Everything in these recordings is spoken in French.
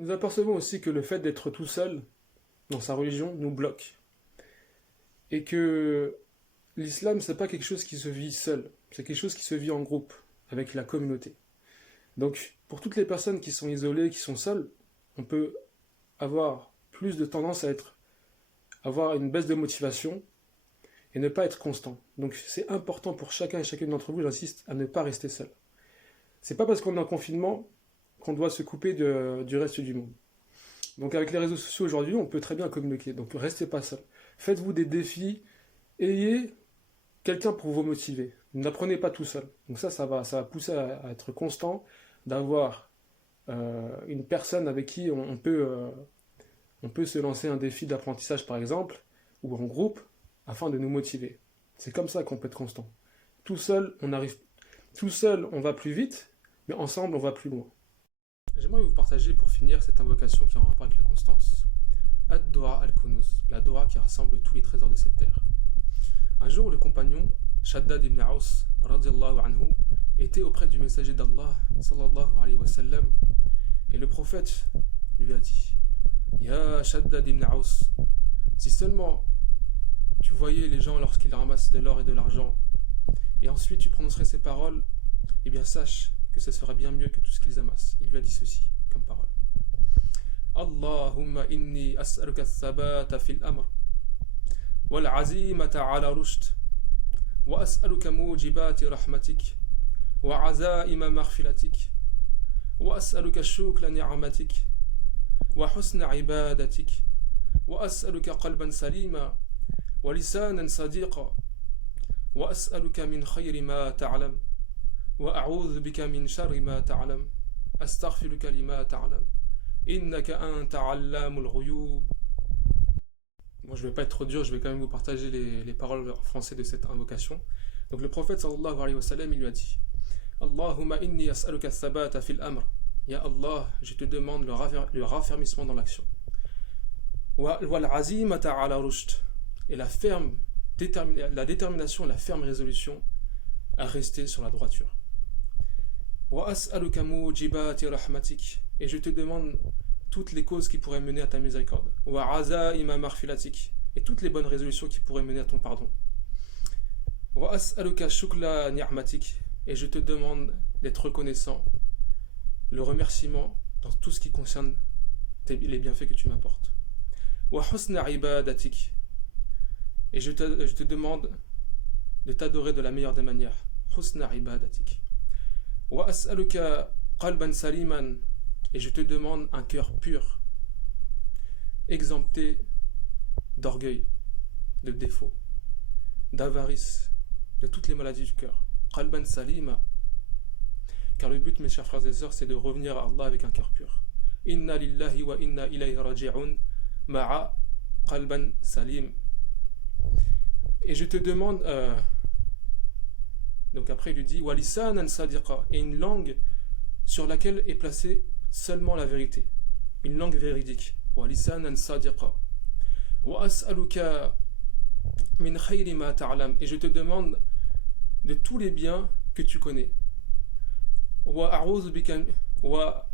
Nous apercevons aussi que le fait d'être tout seul dans sa religion nous bloque. Et que l'islam, c'est pas quelque chose qui se vit seul, c'est quelque chose qui se vit en groupe, avec la communauté. Donc, pour toutes les personnes qui sont isolées, qui sont seules, on peut avoir plus de tendance à avoir une baisse de motivation et ne pas être constant. Donc, c'est important pour chacun et chacune d'entre vous, j'insiste, à ne pas rester seul. C'est pas parce qu'on est en confinement qu'on doit se couper du reste du monde. Donc, avec les réseaux sociaux aujourd'hui, on peut très bien communiquer. Donc, restez pas seul. Faites-vous des défis, ayez quelqu'un pour vous motiver. N'apprenez pas tout seul. Donc ça va pousser à être constant, d'avoir une personne avec qui on peut se lancer un défi d'apprentissage par exemple, ou en groupe, afin de nous motiver. C'est comme ça qu'on peut être constant. Tout seul, tout seul, on va plus vite, mais ensemble, on va plus loin. J'aimerais vous partager pour finir cette invocation qui est en rapport avec la constance. Ad-Dua al-Kunuz, la Dora qui rassemble tous les trésors de cette terre. Un jour, le compagnon Shaddad ibn Aus radiallahu anhu était auprès du messager d'Allah sallallahu alayhi wa sallam et le prophète lui a dit Ya Shaddad ibn Aus, si seulement tu voyais les gens lorsqu'ils ramassent de l'or et de l'argent et ensuite tu prononcerais ces paroles, eh bien sache que ce sera bien mieux que tout ce qu'ils amassent. Il lui a dit ceci comme parole Allahumma inni as'aluka thabata fil amr والعزيمة على رشد وأسألك موجبات رحمتك وعزائم مغفرتك وأسألك الشكر نعمتك وحسن عبادتك وأسألك قلبا سليما ولسانا صديقا وأسألك من خير ما تعلم وأعوذ بك من شر ما تعلم أستغفرك لما تعلم إنك أنت علام الغيوب. Bon, je ne vais pas être trop dur, je vais quand même vous partager les paroles en français de cette invocation. Donc le prophète sallallahu alayhi wa sallam, il lui a dit Allahumma inni as'aluka thabata fil amr. Ya Allah, je te demande le raffermissement dans l'action. Wal azimata ala rushd. Et la détermination, la ferme résolution à rester sur la droiture. Wa as'aluka mujibati rahmatik. Et je te demande toutes les causes qui pourraient mener à ta miséricorde. Et toutes les bonnes résolutions qui pourraient mener à ton pardon. Et je te demande d'être reconnaissant, le remerciement dans tout ce qui concerne les bienfaits que tu m'apportes. Et je te demande de t'adorer de la meilleure des manières. Et je te demande un cœur pur, exempté d'orgueil, de défaut, d'avarice, de toutes les maladies du cœur. Qalban salima. Car le but, mes chers frères et sœurs, c'est de revenir à Allah avec un cœur pur. Inna lillahi wa inna ilayhi raji'un ma'a qalban salim. Et je te demande, donc après il lui dit, wa lisanan sadiqa, et une langue sur laquelle est placée seulement la vérité, une langue véridique. Wa lisanan sadiqa. Wa as'aluka min khayri ma ta'lam. Et je te demande de tous les biens que tu connais. Wa a'udhu bika wa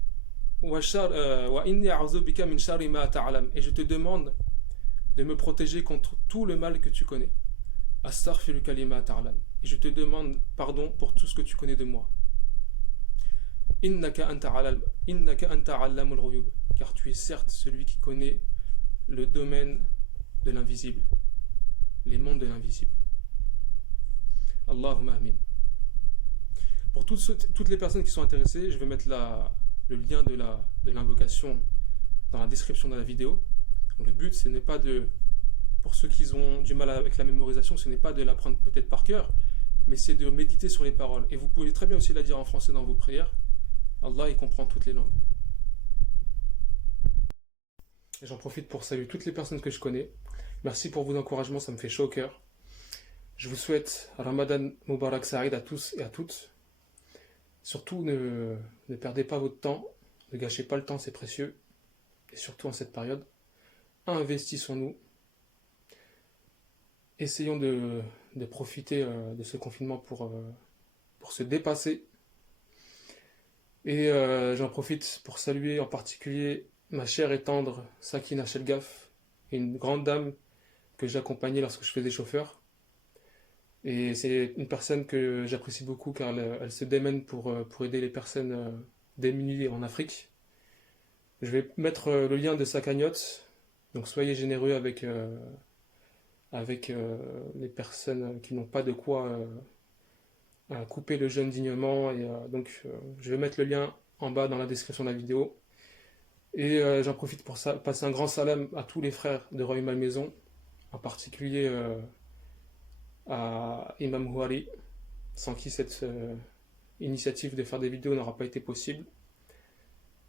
inni a'udhu bika min sharri ma ta'lam. Et je te demande de me protéger contre tout le mal que tu connais. Astaghfiruka lima ta'lam. Et je te demande pardon pour tout ce que tu connais de moi. Innaka anta allamul ghuyub. Car tu es certes celui qui connaît le domaine de l'invisible, les mondes de l'invisible. Allahumma amin. Pour toutes les personnes qui sont intéressées, je vais mettre le lien de l'invocation dans la description de la vidéo. Donc le but, ce n'est pas pour ceux qui ont du mal avec la mémorisation, ce n'est pas de l'apprendre peut-être par cœur, mais c'est de méditer sur les paroles. Et vous pouvez très bien aussi la dire en français dans vos prières. Allah, il comprend toutes les langues. Et j'en profite pour saluer toutes les personnes que je connais. Merci pour vos encouragements, ça me fait chaud au cœur. Je vous souhaite Ramadan Mubarak Saïd à tous et à toutes. Surtout, ne perdez pas votre temps, ne gâchez pas le temps, c'est précieux. Et surtout en cette période, investissons-nous. Essayons de profiter de ce confinement pour se dépasser. Et j'en profite pour saluer en particulier ma chère et tendre Sakina Shelgaf, une grande dame que j'accompagnais lorsque je faisais chauffeur. Et c'est une personne que j'apprécie beaucoup car elle se démène pour aider les personnes démunies en Afrique. Je vais mettre le lien de sa cagnotte, donc soyez généreux avec les personnes qui n'ont pas de quoi couper le jeûne dignement. Et je vais mettre le lien en bas dans la description de la vidéo. Et j'en profite pour ça, passer un grand salam à tous les frères de Roy Malmaison, en particulier à Imam Houari, sans qui cette initiative de faire des vidéos n'aura pas été possible.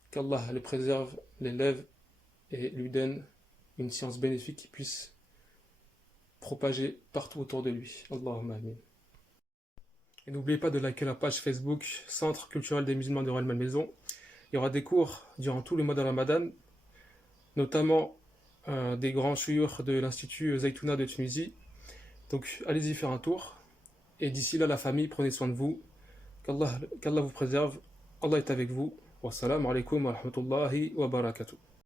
Qu'Allah le préserve, l'élève et lui donne une science bénéfique qui puisse propager partout autour de lui. Allahumma amin. Et n'oubliez pas de liker la page Facebook Centre culturel des musulmans de Royal Malmaison. Il y aura des cours durant tout le mois de Ramadan, notamment des grands chouyours de l'Institut Zaytouna de Tunisie. Donc allez-y faire un tour. Et d'ici là, la famille, prenez soin de vous. Qu'Allah vous préserve. Allah est avec vous. Wassalamu alaikum wa rahmatullahi wa barakatuh.